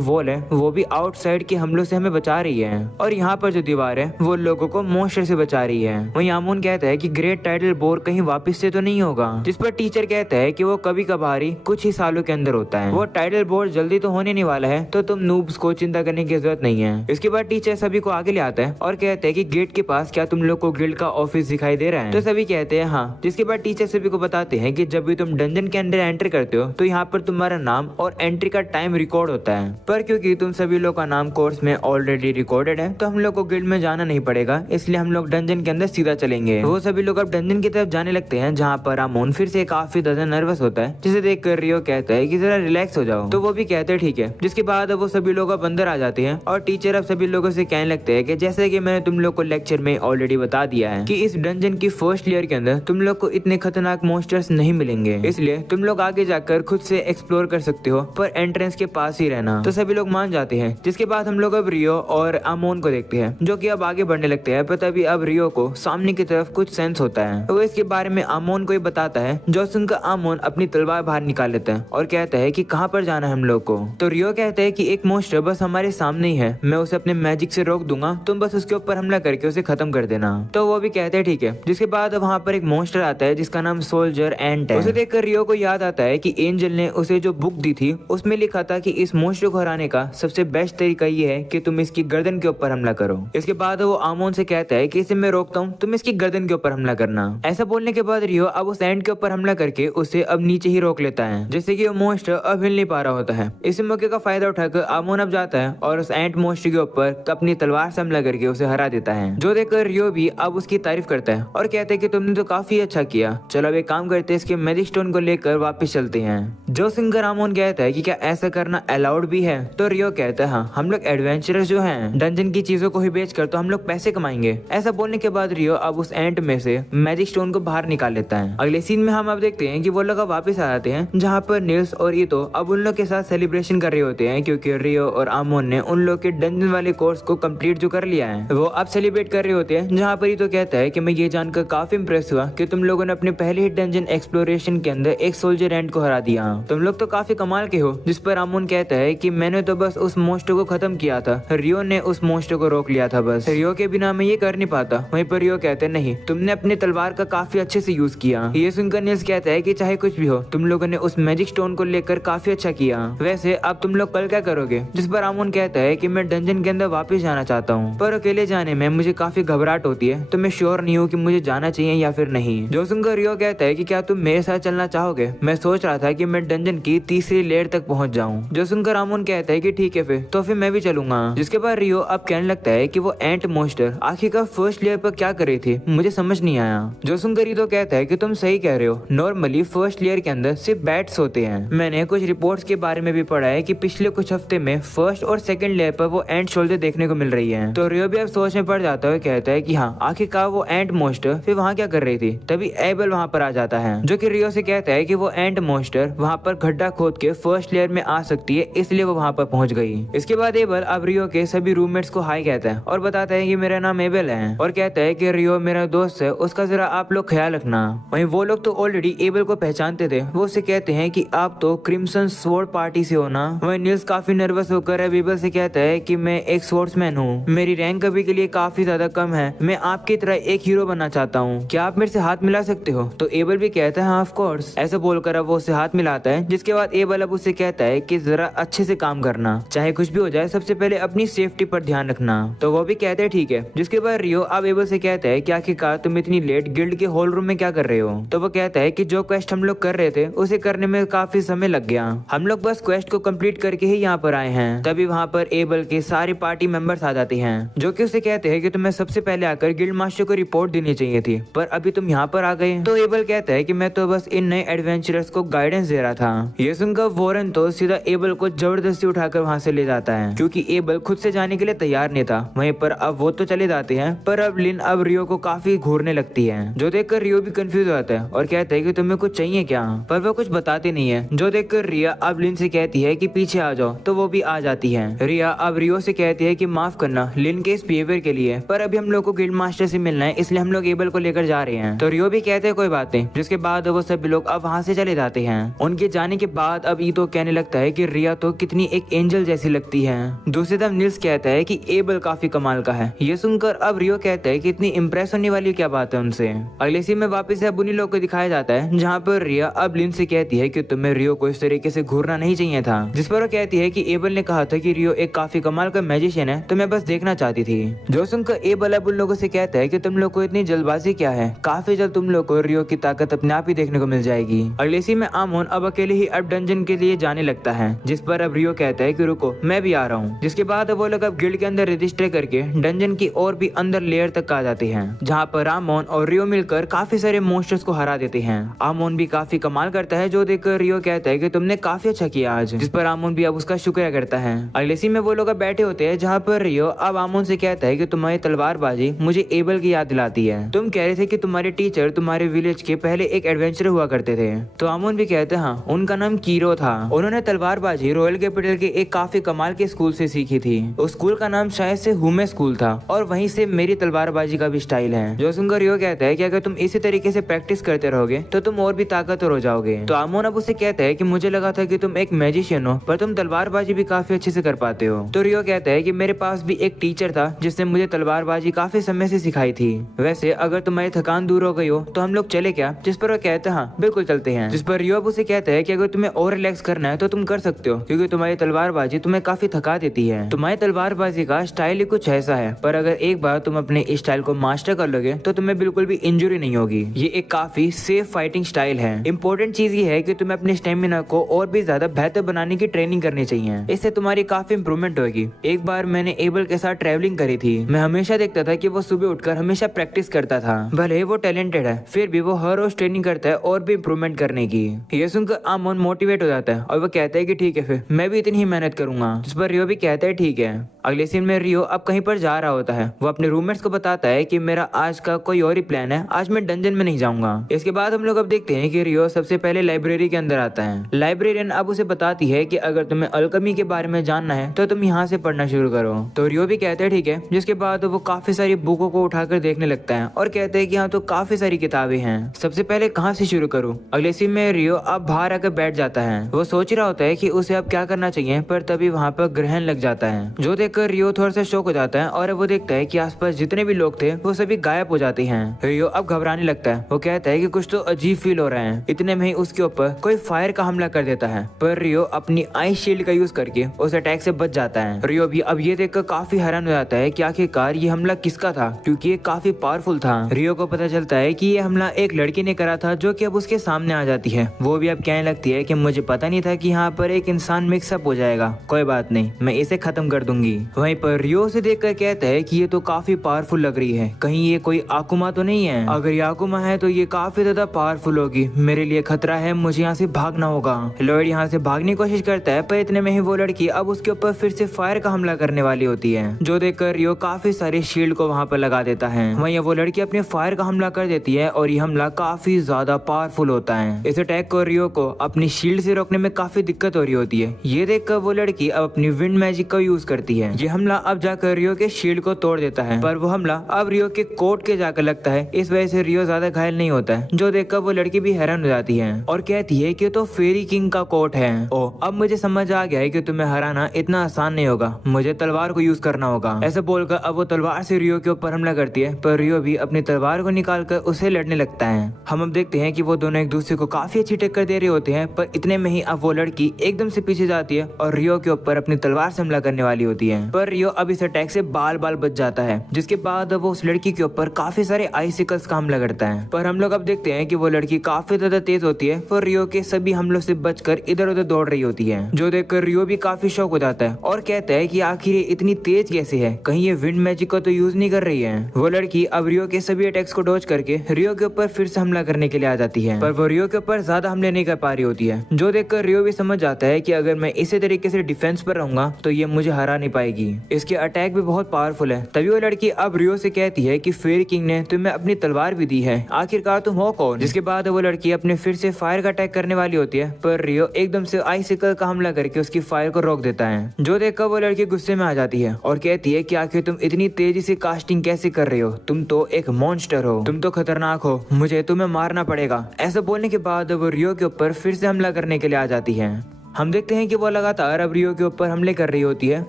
वॉल है वो भी आउटसाइड के हमलों से हमें बचा रही है, और यहाँ पर जो दीवार है वो लोगों को मॉन्स्टर से बचा रही है। वहीं आमोन कहता है कि ग्रेट टाइडल बोर कहीं वापस से तो नहीं होगा, जिस पर टीचर कहता है कि वो कभी कभार ही कुछ ही सालों के अंदर होता है। वो टाइडल बोर जल्दी तो होने नहीं वाला है, तो तुम नूब्स को चिंता करने की जरूरत नहीं है। इसके बाद टीचर सभी को आगे ले आता है और कहते हैं कि गेट के पास क्या तुम लोग को गिल्ड का ऑफिस दिखाई दे रहा है। तो सभी कहते हैं हाँ। जिसके बाद टीचर सभी को बताते हैं कि जब भी तुम डंजन के अंदर एंटर करते हो तो यहाँ पर तुम्हारा नाम और एंट्री का टाइम रिकॉर्ड होता है, पर क्योंकि तुम सभी लोग का नाम कोर्स में ऑलरेडी रिकॉर्डेड है तो हम लोग को गिल्ड में जाना नहीं पड़ेगा, इसलिए हम लोग डंजन के अंदर सीधा चलेंगे। वो सभी लोग अब डंजन की तरफ जाने लगते हैं, जहाँ पर आमोन फिर से काफी ज्यादा नर्वस होता है, जिसे देख कर रियो कहता है कि जरा रिलैक्स हो जाओ। तो वो भी कहते हैं ठीक है। जिसके बाद वो सभी लोग अब अंदर आ जाते हैं और टीचर अब सभी लोगों से कहने लगते हैं कि जैसे कि मैंने तुम लोग को लेक्चर में ऑलरेडी बता दिया है कि इस डंजन की फर्स्ट लेयर के अंदर तुम लोग को इतने खतरनाक मॉन्स्टर्स नहीं मिलेंगे, इसलिए तुम लोग आगे जाकर खुद से एक्सप्लोर कर सकते हो, पर एंट्रेंस के पास ही रहना। तो सभी लोग मान जाते हैं। जिसके बाद हम लोग अब रियो और आमोन को देखते हैं, जो कि अब आगे बढ़ने लगते हैं, पर तभी अब रियो को सामने की तरफ कुछ सेंस होता है। वो इसके बारे में आमोन को ही बताता है, जो सुनकर आमोन अपनी तलवार बाहर निकाल लेता है और कहता है कि कहाँ पर जाना है हम लोग को। तो रियो कहता है कि एक मॉन्स्टर बस हमारे सामने ही है, मैं उसे अपने मैजिक से रोक दूंगा, तुम बस उसके ऊपर हमला करके उसे खत्म कर देना। तो वो भी कहते हैं ठीक है। जिसके बाद वहाँ पर एक मॉन्स्टर आता है जिसका नाम सोल्जर एंट है। उसे देखकर रियो को याद आता है कि एंजल ने उसे जो बुक दी थी उसमें लिखा था कि इस मॉन्स्टर को हराने का सबसे बेस्ट तरीका ये है कि तुम इसकी गर्दन के ऊपर हमला करो। इसके बाद वो आमोन से कहता है कि इसे मैं रोकता हूँ, तुम इसकी गर्दन के ऊपर हमला करना। ऐसा बोलने के बाद रियो अब उस एंट के ऊपर हमला करके उसे अब नीचे ही रोक लेता है, जिससे कि वो मॉन्स्टर अब हिल नहीं पा रहा होता है। इसी मौके का फायदा उठाकर आमोन अब जाता है और उस एंट मॉन्स्टर के ऊपर अपनी तलवार से हमला करके उसे हरा देता है, जो देखकर रियो भी अब उसकी तारीफ करता है और कहते हैं कि तुमने तो काफी अच्छा किया, चलो अब एक काम करते हैं, इसके मैजिक स्टोन को लेकर वापस चलते हैं। जो सिंगर आमोन कहता है कि क्या ऐसा करना अलाउड भी है, तो रियो कहता है हाँ, हम लोग एडवेंचरस जो हैं, डंजन की चीजों को ही बेचकर तो हम लोग पैसे कमाएंगे। ऐसा बोलने के बाद रियो अब उस एंट में से मैजिक स्टोन को बाहर निकाल लेता है। अगले सीन में हम अब देखते हैं कि वो लोग वापस आ जाते हैं, जहाँ पर नील्स और ईतो अब उन लोग के साथ सेलिब्रेशन कर रहे होते हैं, क्योंकि रियो और आमोन ने उन लोग के डंजन वाले कोर्स को कंप्लीट जो कर लिया है वो अब सेलिब्रेट कर रहे होते हैं। जहाँ पर ईतो कहता है कि मैं ये जानकर काफी इंप्रेस हुआ कि तुम लोगों ने अपने पहले ही डंजन एक्सप्लोरेशन के अंदर एक सोल्जर एंट को हरा दिया, तुम लोग तो काफी कमाल के हो। जिस पर आमोन कहता है कि मैंने तो बस उस मॉन्स्टर को खत्म किया था, रियो ने उस मॉन्स्टर को रोक लिया था, बस रियो के बिना मैं ये कर नहीं पाता। वहीं पर रियो कहते हैं नहीं, तुमने अपने तलवार का काफी अच्छे से यूज किया। ये सुनकर नील्स कहता है कि चाहे कुछ भी हो, तुम लोगों ने उस मैजिक स्टोन को लेकर काफी अच्छा किया, वैसे अब तुम लोग कल क्या करोगे। जिस पर आमोन कहता है कि मैं डंजन के अंदर वापस जाना चाहता हूँ, पर अकेले जाने में मुझे काफी घबराहट होती है, तो मैं श्योर नहीं हूँ कि मुझे जाना चाहिए या फिर नहीं। जो सुनकर रियो कहता है कि क्या तुम मेरे साथ चलना चाहोगे, मैं सोच रहा था कि मैं डंजन की तीसरी लेयर तक पहुंच जाऊं। जो सुनकर आमोन कहता है कि ठीक है फिर मैं भी चलूंगा। जिसके बाद रियो अब कहने लगता है कि वो एंट मॉन्स्टर आखिरकार फर्स्ट लेयर पर क्या कर रही थी, मुझे समझ नहीं आया। जो सुनकर रियो कहता है कि तुम सही कह रहे हो, नॉर्मली फर्स्ट लेयर के अंदर सिर्फ बैट्स होते हैं। मैंने कुछ रिपोर्ट्स के बारे में भी पढ़ा है कि पिछले कुछ हफ्ते में फर्स्ट और सेकंड लेयर पर वो एंट शोल्डर देखने को मिल रही है। तो रियो भी अब सोच में पड़ जाता है, कहता है कि हाँ, आखिरकार वो एंट मॉन्स्टर फिर वहाँ क्या कर रही थी। तभी एबल वहाँ पर आ जाता है, जो कि रियो से कहता है कि वो एंट मॉन्स्टर वहाँ पर गड्ढा खोद के फर्स्ट लेयर में आ सकती है, इसलिए वो वहाँ पर पहुँच गई। इसके बाद एबल अब रियो के सभी रूममेट्स को हाई कहता है और बताता है कि मेरा नाम एबल है, और कहता है कि रियो मेरा दोस्त है, उसका जरा आप लोग ख्याल रखना। वहीं वो लोग तो ऑलरेडी एबल को पहचानते थे, वो उसे कहते हैं कि आप तो क्रिम्सन स्वॉर्ड पार्टी से हो ना। वहीं नील्स काफी नर्वस होकर एबल से कहता है कि मैं एक स्वॉर्ड्समैन हूँ, मेरी रैंक अभी के लिए काफी ज्यादा कम है, मैं आपकी तरह एक हीरो बनना चाहता हूँ, क्या आप मेरे से हाथ मिला सकते हो। तो एबल भी कहता है हाँ ऑफ कोर्स। ऐसा बोलकर अब वो उसे हाथ मिलाता है, जिसके बाद एबल अब उसे कहता है कि जरा अच्छे से काम करना, चाहे कुछ भी हो जाए सबसे पहले अपनी सेफ्टी पर ध्यान रखना। तो वो भी कहते हैं ठीक है। जिसके बाद रियो अब एबल से कहता है कि आखिरकार तुम इतनी लेट गिल्ड के हॉल रूम में क्या कर रहे हो। तो वो कहता है कि जो क्वेस्ट हम लोग कर रहे थे उसे करने में काफी समय लग गया, हम लोग बस क्वेस्ट को कंप्लीट करके ही यहाँ पर आए हैं। तभी वहाँ पर एबल के सारे पार्टी मेंबर्स आ जाते हैं, जो कि उसे कहते हैं कि तुम्हें सबसे पहले आकर गिल्ड मास्टर को रिपोर्ट देनी चाहिए थी, पर अभी तुम यहाँ पर आ गए। तो एबल कहता है कि मैं तो बस इन नए एडवेंचरर्स को गाइडेंस दे रहा था। ये सुनकर वॉरेन तो सीधा एबल को जबरदस्ती उठाकर वहाँ से ले जाता है, क्योंकि एबल खुद से जाने के लिए तैयार नहीं था। वहीं पर अब वो तो चले जाते हैं, पर अब लिन अब रियो को काफी घूरने लगती है, जो देखकर रियो भी कंफ्यूज हो जाता है और कहता है कि तुम्हें कुछ चाहिए क्या, पर वो कुछ बताते नहीं है। जो देखकर रिया अब लिन से कहती है कि पीछे आ जाओ, तो वो भी आ जाती है। रिया अब रियो से कहती है कि माफ करना लिन के इस बिहेवियर के लिए, पर अभी हम लोग को गिल्ड मास्टर से मिलना है, इसलिए हम लोग एबल को लेकर जा रहे हैं। तो रियो भी कहते हैं कोई बात नहीं, जिसके बाद वो सभी लोग अब वहाँ से चले जाते हैं। उनके जाने के बाद अब ईतो कहने लगता है कि रिया तो कितनी एक एंजल जैसी लगती है। दूसरी तरफ निल्स कहता है कि एबल काफी कमाल का है। ये सुनकर अब रियो कहता है कि इतनी इम्प्रेस होने वाली क्या बात है उनसे। अगले सीन में वापस से अब उन्हीं लोग को दिखाया जाता है, जहाँ पर रिया अब लिन से कहती है कि तुम्हें रियो को इस तरीके से घूरना नहीं चाहिए था, जिस पर वो कहती है कि एबल ने कहा था कि रियो एक काफी कमाल का मैजिशियन है, तो मैं बस देखना चाहती थी। जो सुनकर एबल अब उन लोगों से कहता है कि तुम लोग को इतनी जल्दबाजी क्या है, काफी जल्द तुम लोग को रियो की ताकत अपने आप ही देखने को मिल जाएगी। अगले सीन में आमोन अब अकेले ही अब डंजन के लिए जाने लगता है, जिस पर अब रियो कहता है कि रुको मैं भी आ रहा हूँ। जिसके बाद वो लोग अब गिल्ड के अंदर रजिस्टर करके डंजन की और भी अंदर लेयर तक आ जाते हैं, जहाँ पर आमोन और रियो मिलकर काफी सारे मॉन्स्टर्स को हरा देते हैं। आमोन भी काफी कमाल करता है, जो देखकर रियो कहता है कि तुमने काफी अच्छा किया आज, जिस पर आमोन भी अब उसका शुक्रिया करता है। अगले सीन में वो लोग अब बैठे होते हैं, जहाँ पर रियो अब आमोन से कहता है कि तुम्हारी तलवारबाजी मुझे एबल की याद दिलाती है। तुम कह रहे थे कि तुम्हारे टीचर तुम्हारे विलेज के पहले एक एडवेंचर हुआ करते थे। तो आमोन भी कहते हैं हाँ, उनका नाम कीरो था। उन्होंने तलवारबाजी रॉयल कैपिटल के एक काफी कमाल के स्कूल से सीखी थी। उस स्कूल का नाम शायद से हुमे स्कूल था, और वहीं से मेरी तलवारबाजी का भी स्टाइल है। जो सुनकर रियो कहता है कि अगर तुम इसी तरीके से प्रैक्टिस करते रहोगे तो तुम और भी ताकतवर हो जाओगे। तो आमोन अब उसे कहता है कि मुझे लगा था कि तुम एक मैजिशियन हो, पर तुम तलवारबाजी भी काफी अच्छे से कर पाते हो। तो रियो कहता है कि मेरे पास भी एक टीचर था जिसने मुझे तलवारबाजी काफी समय से सिखाई थी। वैसे अगर तुम्हारी थकान दूर हो गई हो तो हम लोग चले क्या? जिस पर वो कहता है हाँ बिल्कुल चलते हैं। जिस पर रियो अब उसे कहता है कि अगर तुम्हें और रिलैक्स करना है तो तुम कर सकते हो, क्योंकि तुम्हारी तलवारबाजी तुम्हें काफी थका देती है। तुम्हारी तलवारबाजी का स्टाइल ही कुछ ऐसा है, पर अगर एक बार तुम अपने इस स्टाइल को मास्टर कर लोगे तो तुम्हें बिल्कुल भी इंजुरी नहीं होगी। ये एक काफी सेफ फाइटिंग स्टाइल है। इंपॉर्टेंट चीज ये है कि तुम्हें अपने स्टेमिना को और भी ज्यादा बेहतर बनाने की ट्रेनिंग करनी चाहिए, इससे तुम्हारी काफी इंप्रूवमेंट होगी। एक बार मैंने एबल के साथ ट्रैवलिंग करी थी, मैं हमेशा देखता था कि वो सुबह उठकर हमेशा प्रैक्टिस करता था। भले वो टैलेंटेड है, फिर भी वो हर रोज ट्रेनिंग करता है और भी इंप्रूवमेंट करने की। ये सुनकर आमोन मोटिवेट हो जाता है और वो कहता है कि ठीक है फिर मैं भी इतनी ही मेहनत करूंगा। जिस पर रियो भी कहता है ठीक है। अगले सीन में रियो अब कहीं पर जा रहा होता है। वो अपने रूममेट्स को बताता है कि मेरा आज का कोई और ही प्लान है, आज मैं डंजन में नहीं जाऊंगा। इसके बाद हम लोग अब देखते हैं कि रियो सबसे पहले लाइब्रेरी के अंदर आता है। लाइब्रेरियन अब उसे बताती है कि अगर तुम्हें अल्केमी के बारे में जानना है तो तुम यहाँ से पढ़ना शुरू करो। तो रियो भी कहते हैं ठीक है। जिसके बाद वो काफी सारी बुकों को उठाकर देखने लगता है और कहते हैं कि यहाँ तो काफी सारी किताबें हैं, सबसे पहले कहाँ से शुरू करूँ। अगले सीन में रियो अब बाहर आकर बैठ जाता है। वो सोच रहा होता है कि उसे अब क्या करना चाहिए, पर तभी वहाँ पर ग्रहण लग जाता है, जो देखकर रियो थोड़ा सा शॉक हो जाता है और वो देखता है कि आसपास जितने भी लोग थे वो सभी गायब हो जाते हैं। रियो अब घबराने लगता है। वो कहता है कि कुछ तो अजीब फील हो रहा है। इतने में ही उसके ऊपर कोई फायर का हमला कर देता है, पर रियो अपनी आइस शील्ड का यूज करके उस अटैक से बच जाता है। रियो भी अब ये देखकर काफी हैरान हो जाता है कि आखिरकार ये हमला किसका था, क्योंकि ये काफी पावरफुल था। रियो को पता चलता है कि ये हमला एक लड़की ने करा था, जो कि अब उसके सामने आ जाती है। वो भी अब कहने लगती है कि मुझे पता नहीं था कि यहाँ पर एक इंसान मिक्सअप हो जाएगा, कोई बात नहीं, मैं इसे खत्म कर दूंगी। वहीं पर रियो से देखकर कहता है कि ये तो काफी पावरफुल लग रही है, कहीं ये कोई आकुमा तो नहीं है? अगर ये आकुमा है तो ये काफी ज्यादा पावरफुल होगी, मेरे लिए खतरा है, मुझे यहाँ से भागना होगा। लॉयड यहाँ से भागने की कोशिश करता है, पर इतने में ही वो लड़की अब उसके ऊपर फिर से फायर का हमला करने वाली होती है, जो देखकर रियो काफी सारे शील्ड को वहाँ पर लगा देता है। वहीं वो लड़की अपने फायर का हमला कर देती है और ये हमला काफी ज्यादा पावरफुल होता है। इस अटैक को रियो को अपनी शील्ड से रोकने में काफी दिक्कत हो रही होती है। ये देखकर वो लड़की अब अपनी विंड मैजिक का यूज करती है। ये हमला अब जाकर रियो के शील्ड को तोड़ देता है, पर वो हमला अब रियो के कोट के जाकर लगता है। इस वजह से रियो ज्यादा घायल नहीं होता है, जो देखकर वो लड़की भी हैरान हो जाती है और कहती है कि तो फेरी किंग का कोट है। ओ अब मुझे समझ आ गया है कि तुम्हें हराना इतना आसान नहीं होगा, मुझे तलवार को यूज करना होगा। ऐसा बोलकर अब वो तलवार से रियो के ऊपर हमला करती है, पर रियो भी अपनी तलवार को निकालकर उसे लड़ने लगता है। हम अब देखते हैं कि वो दोनों एक दूसरे को काफी अच्छी टक्कर दे रहे होते हैं, पर इतने में ही अब वो लड़की एकदम से पीछे जाती है और रियो के ऊपर अपनी तलवार से हमला करने वाली होती है। हैं, पर रियो अब इस अटैक से बाल बाल बच जाता है, जिसके बाद वो उस लड़की के ऊपर काफी सारे आइसिकल्स का हमला करता है। पर हम लोग अब देखते हैं कि वो लड़की काफी ज्यादा तेज होती है, और रियो के सभी हमलों से बचकर इधर उधर दौड़ रही होती है, जो देखकर रियो भी काफी शॉक हो जाता है और कहता है कि आखिर ये इतनी तेज कैसे है, कहीं ये विंड मैजिक को तो यूज नहीं कर रही है। वो लड़की अब रियो के सभी अटैक्स को डॉज करके रियो के ऊपर फिर से हमला करने के लिए आ जाती है, पर वो रियो के ऊपर ज्यादा हमले नहीं कर पा रही होती है, जो देखकर रियो भी समझ जाता है कि अगर मैं इसी तरीके से डिफेंस पर रहूंगा तो ये मुझे हरा नहीं पाएगी। इसके अटैक भी बहुत पावरफुल है। तभी वो लड़की अब रियो से कहती है कि फेरी किंग ने तुम्हें अपनी तलवार भी दी है, आखिरकार तुम हो कौन। जिसके बाद वो लड़की अपने फिर से फायर का अटैक करने वाली होती है, पर रियो एकदम से आइसिकल का हमला करके उसकी फायर को रोक देता है, जो देखकर वो लड़की गुस्से में आ जाती है और कहती है कि आखिर तुम इतनी तेजी से कास्टिंग कैसे कर रहे हो, तुम तो एक मॉन्स्टर हो, तुम तो खतरनाक हो, मुझे तुम्हें मारना पड़ेगा। ऐसा बोलने के बाद वो रियो के ऊपर फिर से हमला करने के लिए आ जाती है। हम देखते हैं कि वो लगातार अब रियो के ऊपर हमले कर रही होती है,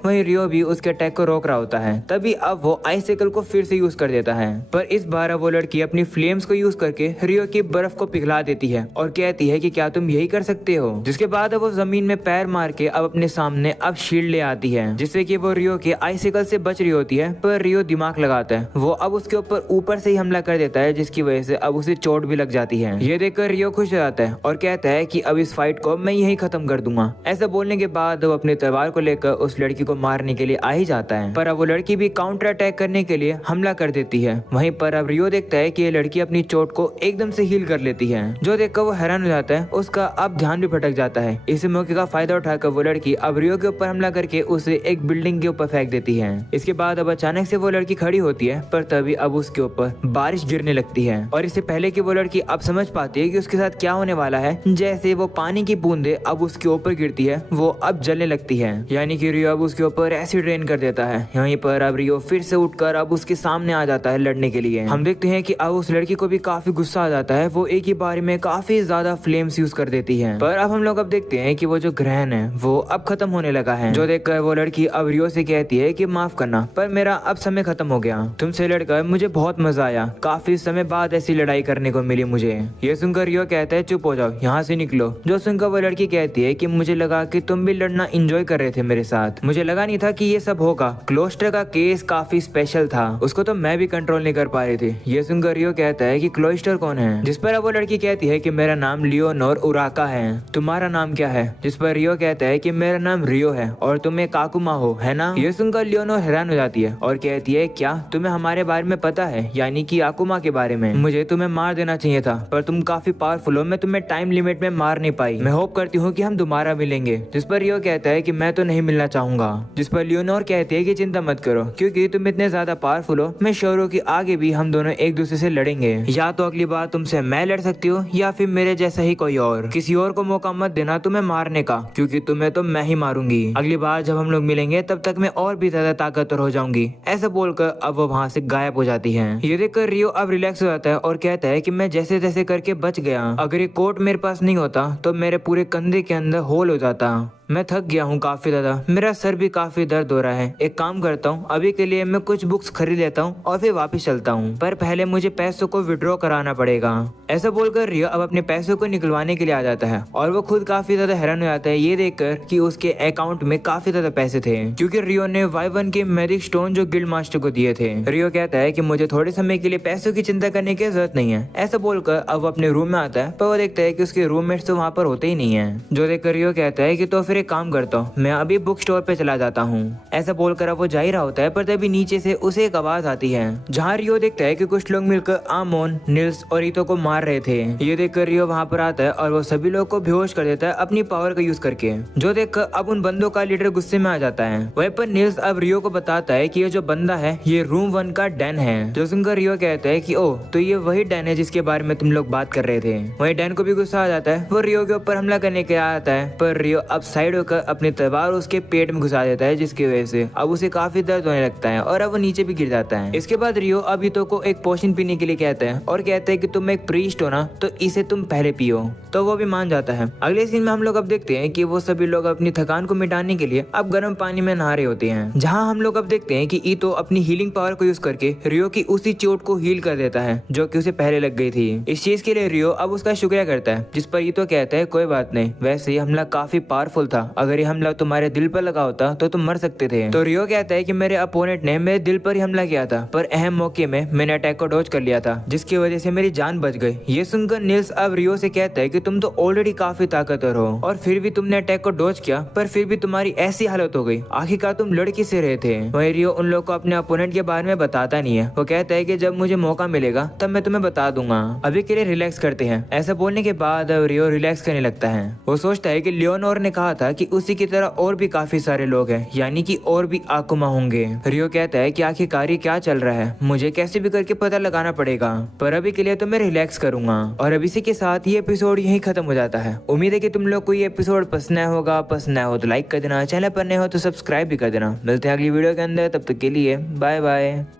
वहीं रियो भी उसके अटैक को रोक रहा होता है। तभी अब वो आइसिकल को फिर से यूज कर देता है, पर इस बार वो लड़की अपनी फ्लेम्स को यूज करके रियो की बर्फ को पिघला देती है और कहती है कि क्या तुम यही कर सकते हो। जिसके बाद वो जमीन में पैर मार के अब अपने सामने अब शील्ड ले आती है, जिससे कि वो रियो के आइसिकल से बच रही होती है, पर रियो दिमाग लगाता है, वो अब उसके ऊपर से ही हमला कर देता है, जिसकी वजह से अब उसे चोट भी लग जाती है। ये देखकर रियो खुश हो जाता है और कहता है कि अब इस फाइट को मैं यही खत्म कर दूंगा। ऐसा बोलने के बाद वो अपनी तलवार को लेकर उस लड़की को मारने के लिए आ ही जाता है, पर अब वो लड़की भी काउंटर अटैक करने के लिए हमला कर देती है। वहीं पर अब रियो देखता है कि ये लड़की अपनी चोट को एकदम से हील कर लेती है, जो देखकर वो हैरान हो जाता है, उसका अब ध्यान भी भटक जाता है। इस मौके का फायदा उठाकर वो लड़की अब रियो के ऊपर हमला करके उसे एक बिल्डिंग के ऊपर फेंक देती है। इसके बाद अब अचानक से वो लड़की खड़ी होती है, पर तभी अब उसके ऊपर बारिश गिरने लगती है, और इससे पहले कि वो लड़की अब समझ पाती है कि उसके साथ क्या होने वाला है, जैसे वो पानी की बूंदे अब उसके ऊपर गिरती है, वो अब जलने लगती है, यानी कि रियो अब उसके ऊपर एसिड रेन कर देता है। यहीं पर अब रियो फिर से उठकर अब उसके सामने आ जाता है लड़ने के लिए। हम देखते हैं कि अब उस लड़की को भी काफी गुस्सा आ जाता है, वो एक ही बार में काफी ज्यादा फ्लेम्स यूज कर देती है। पर अब हम लोग अब देखते हैं कि वो जो ग्रहण है वो अब खत्म होने लगा है, जो देखकर वो लड़की अब रियो से कहती है कि माफ करना, पर मेरा अब समय खत्म हो गया, तुमसे लड़कर मुझे बहुत मजा आया, काफी समय बाद ऐसी लड़ाई करने को मिली मुझे। ये सुनकर रियो कहता है चुप हो जाओ, यहाँ से निकलो। जो सुनकर वो लड़की कहती है कि मुझे लगा कि तुम भी लड़ना एंजॉय कर रहे थे मेरे साथ, मुझे लगा नहीं था कि ये सब होगा। क्लोस्टर का केस काफी स्पेशल था, उसको तो मैं भी कंट्रोल नहीं कर पा रही थी। ये सुनकर रियो कहता है कि क्लोस्टर कौन है, जिस पर अब वो लड़की कहती है कि मेरा नाम लियोनोर उराका है, तुम्हारा नाम क्या है। जिस पर रियो कहता है कि मेरा नाम रियो है और तुम एक काकुमा हो, है ना। ये सुनकर लियोनोर हैरान हो जाती है और कहती है क्या तुम्हें हमारे बारे में पता है, यानी कि आकुमा के बारे में। मुझे तुम्हें मार देना चाहिए था, पर तुम काफी पावरफुल हो, मैं तुम्हें टाइम लिमिट में मार नहीं पाई। मैं होप करती हूँ कि हम दोबारा मिलेंगे। जिस पर रियो कहता है कि मैं तो नहीं मिलना चाहूंगा। जिस पर लियोनोर कहती है कि चिंता मत करो, क्योंकि तुम इतने ज्यादा पावरफुल हो, मैं श्योर हूँ कि आगे भी हम दोनों एक दूसरे से लड़ेंगे। या तो अगली बार तुमसे मैं लड़ सकती हूँ या फिर मेरे जैसा ही कोई और। किसी और को मौका मत देना तुम्हें मारने का, क्योंकि तुम्हें तो मैं ही मारूंगी। अगली बार जब हम लोग मिलेंगे तब तक मैं और भी ज्यादा ताकतवर हो जाऊंगी। ऐसा बोलकर अब वो वहाँ से गायब हो जाती है। ये देखकर रियो अब रिलैक्स हो जाता है और कहता है कि मैं जैसे तैसे करके बच गया। अगर ये कोट मेरे पास नहीं होता तो मेरे पूरे कंधे के अंदर होल हो जाता। मैं थक गया हूँ काफी ज्यादा, मेरा सर भी काफी दर्द हो रहा है। एक काम करता हूँ, अभी के लिए मैं कुछ बुक्स खरीद लेता हूँ और फिर वापस चलता हूँ, पर पहले मुझे पैसों को विड्रॉ कराना पड़ेगा। ऐसा बोलकर रियो अब अपने पैसों को निकलवाने के लिए आ जाता है और वो खुद काफी ज्यादा हैरान हो जाता है ये देखकर कि उसके अकाउंट में काफी ज्यादा पैसे थे, क्योंकि रियो ने Y1 के मैजिक स्टोन जो गिल्ड मास्टर को दिए थे। रियो कहता है कि मुझे थोड़े समय के लिए पैसों की चिंता करने की जरूरत नहीं है। ऐसा बोलकर अब अपने रूम में आता है, पर वो देखता है कि उसके रूममेट्स तो वहाँ पर होते ही नहीं है। जो देखकर रियो कहता है कि तो फिर एक काम करता हूँ, मैं अभी बुक स्टोर पे चला जाता हूँ। ऐसा बोलकर अब वो जा ही रहा होता है, पर तभी नीचे से उसे एक आवाज आती है, जहाँ रियो देखता है कि कुछ लोग मिलकर आमोन, निल्स और ईतो को मार रहे थे। ये देखकर रियो वहाँ पर आता है और वो सभी लोग को बेहोश कर देता है अपनी पावर का यूज करके। जो देखकर अब उन बंदों का लीडर गुस्से में आ जाता है। वहीं पर निल्स अब रियो को बताता है कि ये जो बंदा है ये रूम 1 का डैन है। जो सुनकर रियो कहता है कि ओ तो ये वही डैन है जिसके बारे में तुम लोग बात कर रहे थे। वहीं डैन को भी गुस्सा आ जाता है, वो रियो के ऊपर हमला करने के आता है, पर रियो अब साइड होकर अपनी तलवार उसके पेट में घुसा देता है, जिसकी वजह से अब उसे काफी दर्द होने लगता है और अब वो नीचे भी गिर जाता है। इसके बाद रियो अब ईतो को एक पोशन पीने के लिए कहता है और कहता है कि तुम एक प्रीस्ट हो ना, तो इसे तुम पहले पियो। तो वो भी मान जाता है। अगले सीन में हम लोग अब देखते हैं कि वो सभी लोग अपनी थकान को मिटाने के लिए अब गर्म पानी में नहा रहे होते हैं, जहाँ हम लोग अब देखते हैं कि ईतो अपनी हीलिंग पावर को यूज करके रियो की उसी चोट को हील कर देता है जो कि उसे पहले लग गई थी। इस चीज के लिए रियो अब उसका शुक्रिया करता है, जिस पर ईतो कहता है कोई बात नहीं, वैसे ही हमला काफी पावरफुल था, अगर ये हमला तुम्हारे दिल पर लगा होता तो तुम मर सकते थे। तो रियो कहता है कि मेरे अपोनेंट ने मेरे दिल पर ही हमला किया था, पर अहम मौके में मैंने अटैक को डॉज कर लिया था, जिसकी वजह से मेरी जान बच गई। ये सुनकर नील्स अब रियो से कहता है कि तुम तो ऑलरेडी काफी ताकतवर हो और फिर भी तुमने अटैक को डॉज किया, पर फिर भी तुम्हारी ऐसी हालत हो गई। आखिरकार तुम लड़की से रहे थे। वही रियो उन लोग को अपने अपोनेंट के बारे में बताता नहीं है। वो कहता है कि जब मुझे मौका मिलेगा तब मैं तुम्हें बता दूंगा, अभी के लिए रिलैक्स करते हैं। ऐसा बोलने के बाद रियो रिलैक्स करने लगता है। वो सोचता है कि लियोनोर ने कहा था कि उसी की तरह और भी काफी सारे लोग हैं, यानी कि और भी आकुमा होंगे। रियो कहता है कि आखिरकार ये क्या चल रहा है, मुझे कैसे भी करके पता लगाना पड़ेगा, पर अभी के लिए तो मैं रिलैक्स करूंगा। और अब इसी के साथ ये एपिसोड यहीं खत्म हो जाता है। उम्मीद है कि तुम लोग को ये एपिसोड पसंद आया होगा। पसंद आया हो तो लाइक कर देना, चैनल पर नए हो तो सब्सक्राइब भी कर देना। मिलते हैं अगली वीडियो के अंदर, तब तक के लिए बाय बाय।